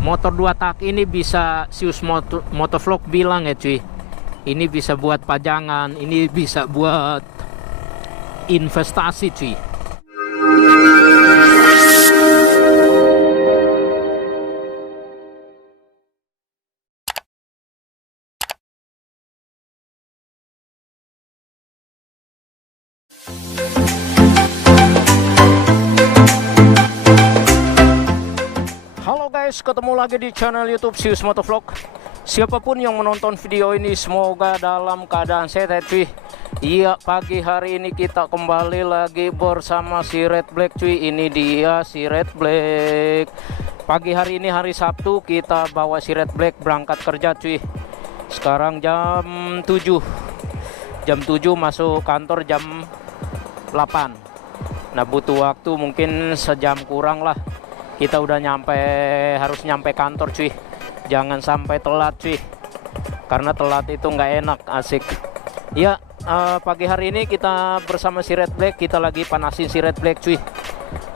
motor 2 tak ini bisa Sius Motovlog bilang ya cuy, ini bisa buat pajangan, ini bisa buat investasi cuy. Halo guys, ketemu lagi di channel YouTube Sius Motovlog. Siapapun yang menonton video ini semoga dalam keadaan sehat cuy. Iya, pagi hari ini kita kembali lagi bersama si Red Black cuy. Ini dia si Red Black. Pagi hari ini hari Sabtu, kita bawa si Red Black berangkat kerja cuy. Sekarang jam 7. Jam 7 masuk kantor jam 8. Nah, butuh waktu mungkin sejam kurang lah. Kita udah harus nyampe kantor cuy. Jangan sampai telat cuy, karena telat itu nggak enak, asik ya. Pagi hari ini kita bersama si Red Black, kita lagi panasin si Red Black cuy.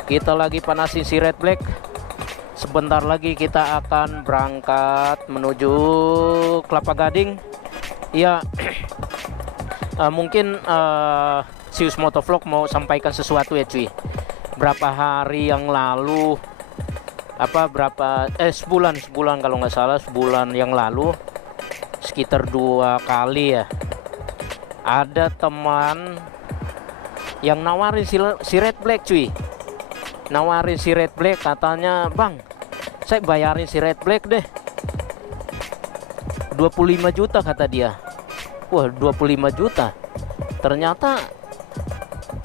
Kita lagi panasin si Red Black. Sebentar lagi kita akan berangkat menuju Kelapa Gading ya. Mungkin Sius Motovlog mau sampaikan sesuatu ya cuy. Berapa hari yang lalu, sebulan kalau nggak salah, sebulan yang lalu, sekitar 2 kali ya, ada teman yang nawarin si Red Black cuy. Nawarin si Red Black, katanya, bang, saya bayarin si Red Black deh 25 juta kata dia. Wah, 25 juta. Ternyata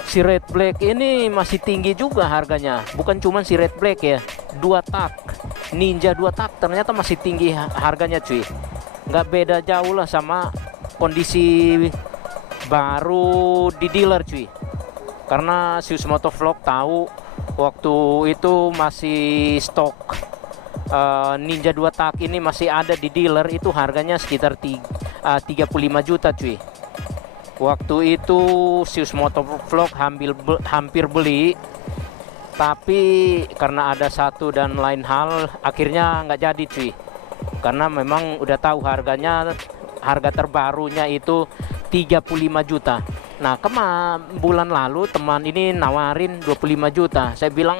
si Red Black ini masih tinggi juga harganya. Bukan cuma si Red Black ya, 2 tak Ninja 2 tak ternyata masih tinggi harganya cuy. Nggak beda jauh lah sama kondisi baru di dealer cuy. Karena Sius Motovlog tahu waktu itu masih stok Ninja 2 tak ini masih ada di dealer, itu harganya sekitar 35 juta cuy. Waktu itu Sius Motovlog hampir beli, tapi karena ada satu dan lain hal akhirnya nggak jadi cuy. Karena memang udah tahu harganya, harga terbarunya itu 35 juta. Nah, bulan lalu teman ini nawarin 25 juta. Saya bilang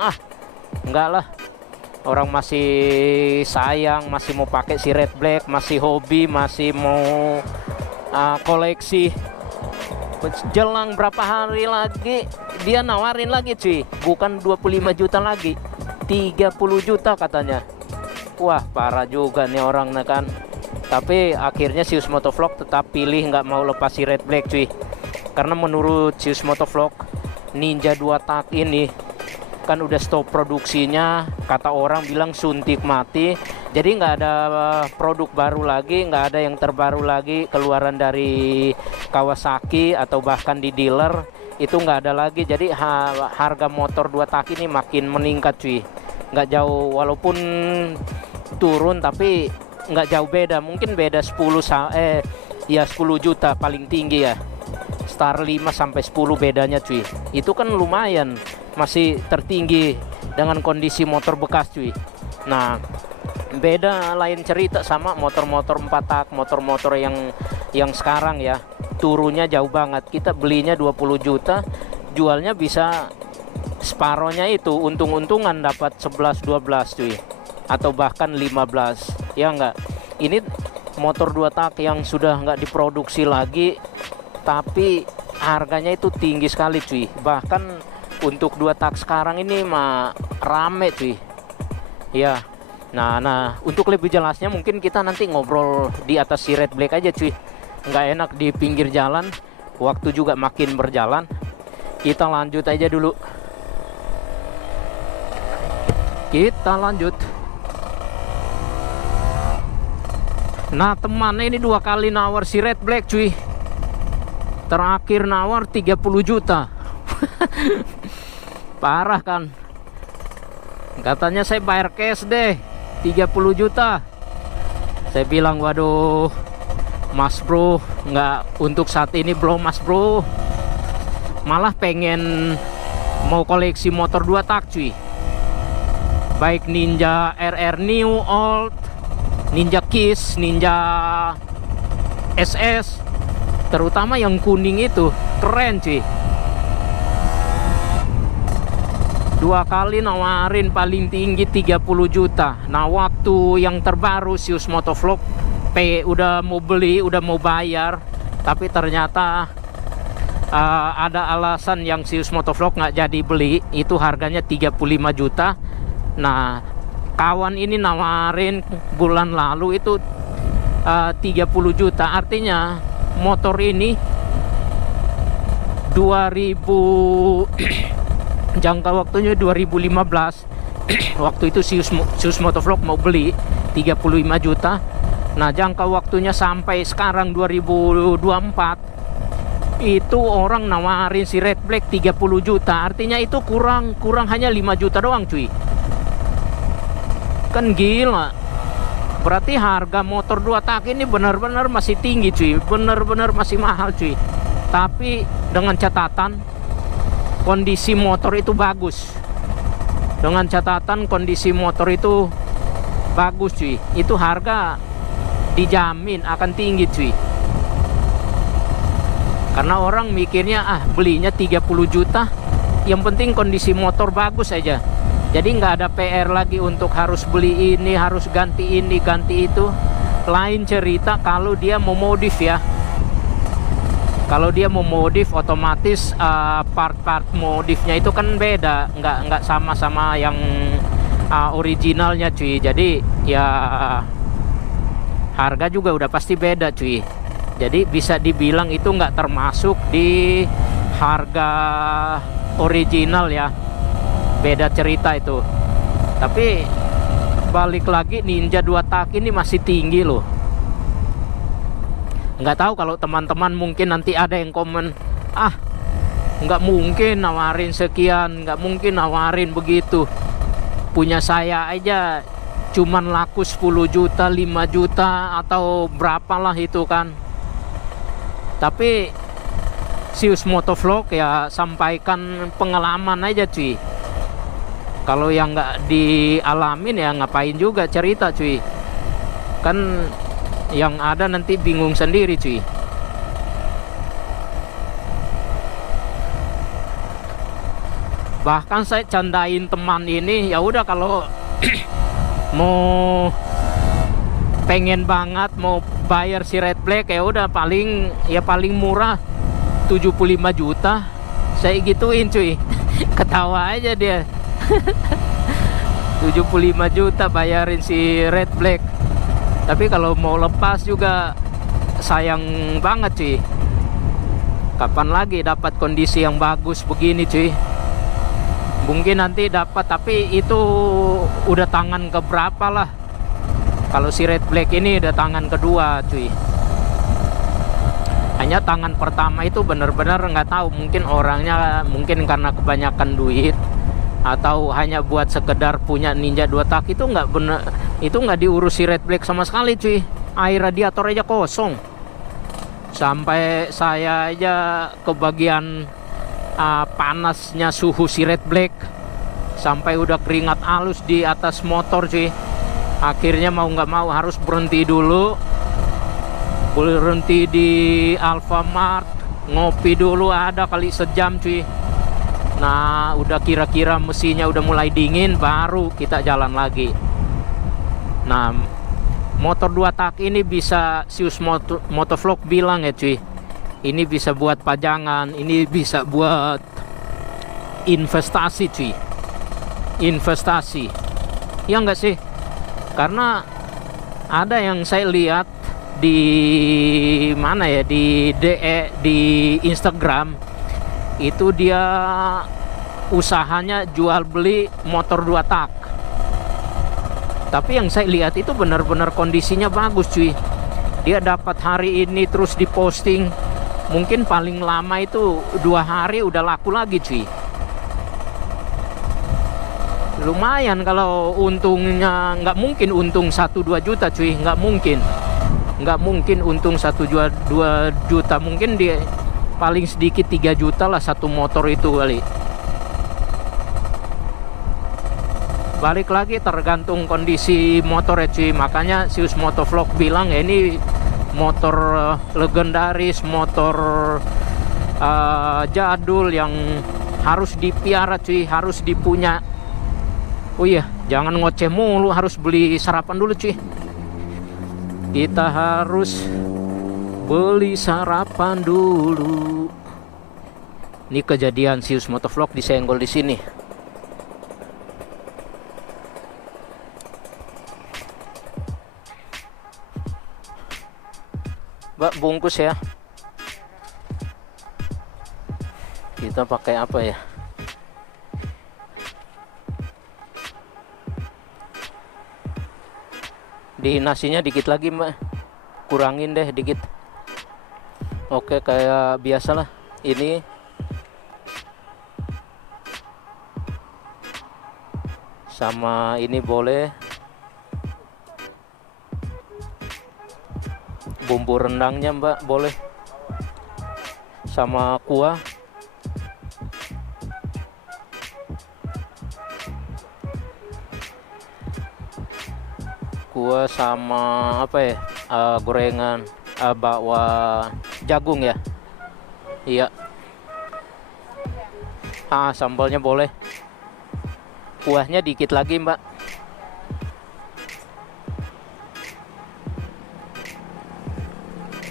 enggak lah, orang masih sayang, masih mau pakai si Red Black, masih hobi, masih mau koleksi. Jelang berapa hari lagi dia nawarin lagi cuy, bukan 25 juta lagi, 30 juta katanya. Wah, parah juga nih orang kan. Tapi akhirnya Sius Motovlog tetap pilih nggak mau lepas si Red Black cuy. Karena menurut Sius Motovlog, Ninja 2 tak ini kan udah stop produksinya, kata orang bilang suntik mati. Jadi nggak ada produk baru lagi, nggak ada yang terbaru lagi keluaran dari Kawasaki atau bahkan di dealer itu nggak ada lagi. Jadi harga motor 2 tak ini makin meningkat cuy. Nggak jauh, walaupun turun tapi nggak jauh beda, mungkin beda 10 juta paling tinggi ya. Star 5 sampai 10 bedanya cuy. Itu kan lumayan, masih tertinggi dengan kondisi motor bekas cuy. Nah, beda lain cerita sama motor-motor 4 tak, motor-motor yang sekarang ya. Turunnya jauh banget. Kita belinya 20 juta, jualnya bisa separohnya itu, untung-untungan dapat 11-12 cuy. Atau bahkan 15. Ya enggak. Ini motor 2 tak yang sudah nggak diproduksi lagi, tapi harganya itu tinggi sekali cuy. Bahkan untuk 2 tak sekarang ini mah rame cuy. Ya. Nah, untuk lebih jelasnya mungkin kita nanti ngobrol di atas si Red Black aja cuy. Nggak enak di pinggir jalan, waktu juga makin berjalan. Kita lanjut aja dulu. Kita lanjut. Nah, temannya ini 2 kali nawar si Red Black cuy. Terakhir nawar 30 juta. Parah kan. Katanya saya bayar cash deh 30 juta. Saya bilang, waduh mas bro, nggak, untuk saat ini belum mas bro. Malah pengen mau koleksi motor 2 tak cuy. baik Ninja RR New, Old, Ninja Kiss, Ninja SS, terutama yang kuning itu keren cuy. 2 kali nawarin paling tinggi 30 juta. Nah waktu yang terbaru Sius Motovlog udah mau beli, udah mau bayar, tapi ternyata ada alasan yang Sius Motovlog nggak jadi beli. Itu harganya 35 juta. Nah kawan ini nawarin bulan lalu itu 30 juta. Artinya motor ini 2000 jangka waktunya 2015. Waktu itu Sius Motovlog mau beli 35 juta. Nah jangka waktunya sampai sekarang 2024 itu orang nawarin si Red Black 30 juta. Artinya itu kurang hanya 5 juta doang cuy. Kan gila. Berarti harga motor 2 tak ini benar-benar masih tinggi cuy, benar-benar masih mahal cuy. Tapi dengan catatan kondisi motor itu bagus. Dengan catatan kondisi motor itu bagus cuy. Itu harga dijamin akan tinggi cuy. Karena orang mikirnya belinya 30 juta, yang penting kondisi motor bagus aja. Jadi nggak ada PR lagi untuk harus beli ini, harus ganti ini, ganti itu. Lain cerita kalau dia mau modif ya. Kalau dia mau modif otomatis part-part modifnya itu kan beda, nggak sama yang originalnya cuy. Jadi ya harga juga udah pasti beda cuy. Jadi bisa dibilang itu nggak termasuk di harga original ya. Beda cerita itu. Tapi balik lagi Ninja 2 tak ini masih tinggi loh. Nggak tahu kalau teman-teman mungkin nanti ada yang komen, nggak mungkin nawarin sekian, nggak mungkin nawarin begitu. Punya saya aja cuman laku 10 juta, 5 juta atau berapalah itu kan. Tapi Sius Motovlog ya sampaikan pengalaman aja cuy. Kalau yang nggak dialamin ya ngapain juga cerita cuy. Kan yang ada nanti bingung sendiri cuy. Bahkan saya candain teman ini, ya udah kalau mau pengen banget mau bayar si Red Black ya udah paling murah 75 juta. Saya gituin cuy. Ketawa aja dia. 75 juta bayarin si Red Black. Tapi kalau mau lepas juga sayang banget cuy. Kapan lagi dapat kondisi yang bagus begini cuy? Mungkin nanti dapat, tapi itu udah tangan keberapa lah. Kalau si Red Black ini udah tangan kedua cuy. Hanya tangan pertama itu bener-bener nggak tahu, mungkin orangnya mungkin karena kebanyakan duit atau hanya buat sekedar punya Ninja 2 tak, itu nggak bener, itu nggak diurus si Red Black sama sekali cuy. Air radiator aja kosong. Sampai saya aja kebagian panasnya suhu si Red Black, sampai udah keringat halus di atas motor cuy. Akhirnya mau nggak mau harus berhenti dulu, berhenti di Alfamart, ngopi dulu ada kali sejam cuy. Nah udah kira-kira mesinnya udah mulai dingin, baru kita jalan lagi. Nah motor 2 tak ini bisa Sius Motovlog bilang ya cuy, ini bisa buat pajangan, ini bisa buat investasi cuy. Investasi ya enggak sih? Karena ada yang saya lihat di mana ya, di Instagram itu dia usahanya jual beli motor 2 tak. Tapi yang saya lihat itu benar-benar kondisinya bagus cuy. Dia dapat hari ini terus diposting, mungkin paling lama itu 2 hari udah laku lagi cuy. Lumayan kalau untungnya, nggak mungkin untung 1-2 juta cuy, nggak mungkin untung 1-2 juta, mungkin dia paling sedikit 3 juta lah satu motor itu kali. balik lagi tergantung kondisi motor ya cuy. Makanya Zeus Motovlog bilang ya ini motor legendaris, motor jadul yang harus dipiara cuy, harus dipunya. Oh iya, jangan ngoceh mulu, harus beli sarapan dulu cuy. Kita harus beli sarapan dulu. Ini kejadian Zeus Motovlog disenggol di sini. Mbak, bungkus ya. Kita pakai apa ya? Di nasinya dikit lagi mbak, kurangin deh dikit. Oke, kayak biasalah. Ini sama ini boleh. Bumbu rendangnya mbak boleh, sama kuah. Kuah sama apa ya, gorengan, bakwan jagung ya. Iya. Sambalnya boleh. Kuahnya dikit lagi mbak.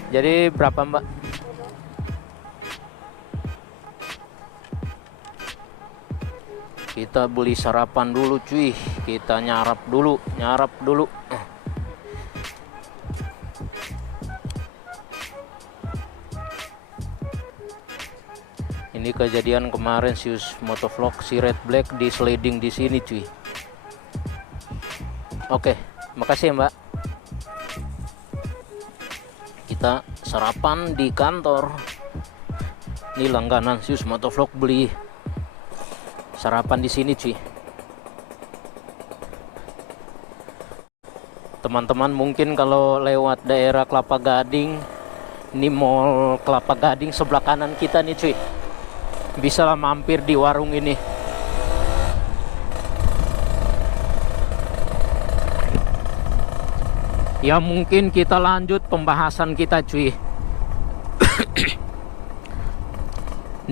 Jadi berapa mbak? Kita beli sarapan dulu cuy. Kita nyarap dulu. Ini kejadian kemarin Zeus Motovlog si Red Black di sliding di sini cuy. Oke, makasih ya mbak. Kita sarapan di kantor. Ini langganan Zeus Motovlog, beli sarapan di sini cuy. Teman-teman mungkin kalau lewat daerah Kelapa Gading, ini mall Kelapa Gading sebelah kanan kita nih cuy, bisa lah mampir di warung ini. Ya mungkin kita lanjut pembahasan kita cuy.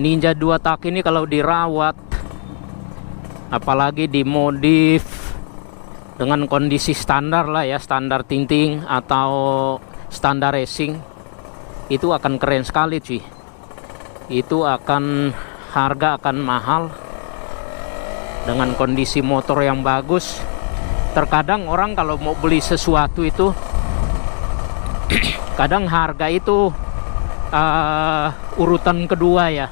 Ninja 2 tak ini kalau dirawat, apalagi dimodif dengan kondisi standar lah ya, standar tinting atau standar racing, itu akan keren sekali cuy. Itu akan, harga akan mahal dengan kondisi motor yang bagus. Terkadang orang kalau mau beli sesuatu itu kadang harga itu urutan kedua ya,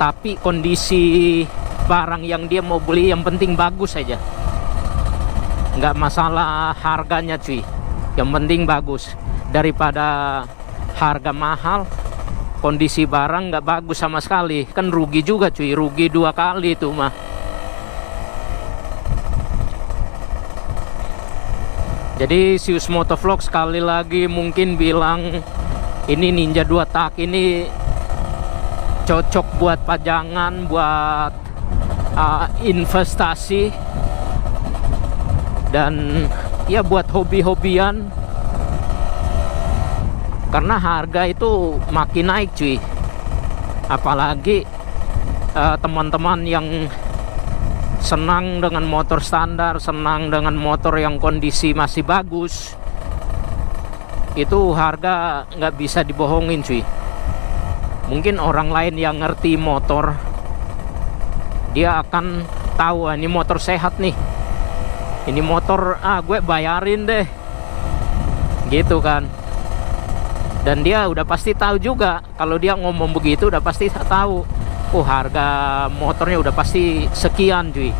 tapi kondisi barang yang dia mau beli yang penting bagus aja, nggak masalah harganya cuy, yang penting bagus. Daripada harga mahal kondisi barang nggak bagus sama sekali, kan rugi juga cuy, rugi 2 kali itu mah. Jadi Zeus Motovlog sekali lagi mungkin bilang ini Ninja 2 tak ini cocok buat pajangan, buat investasi, dan ya buat hobi-hobian. Karena harga itu makin naik cuy. Apalagi teman-teman yang senang dengan motor standar, senang dengan motor yang kondisi masih bagus, itu harga nggak bisa dibohongin cuy. Mungkin orang lain yang ngerti motor, dia akan tahu ini motor sehat nih, ini motor gue bayarin deh gitu kan. Dan dia udah pasti tahu juga, kalau dia ngomong begitu udah pasti tahu, harga motornya udah pasti sekian cuy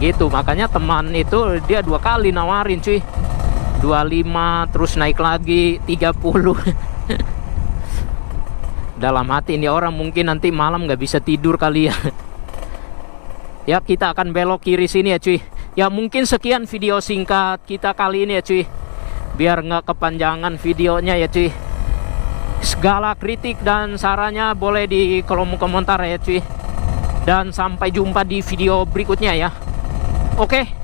gitu. Makanya teman itu dia 2 kali nawarin cuy, 25 terus naik lagi 30. Dalam hati ini orang mungkin nanti malam nggak bisa tidur kali ya. Ya kita akan belok kiri sini ya cuy. Ya mungkin sekian video singkat kita kali ini ya cuy, biar nggak kepanjangan videonya ya cuy. Segala kritik dan sarannya boleh di kolom komentar ya cuy. Dan sampai jumpa di video berikutnya ya. Oke.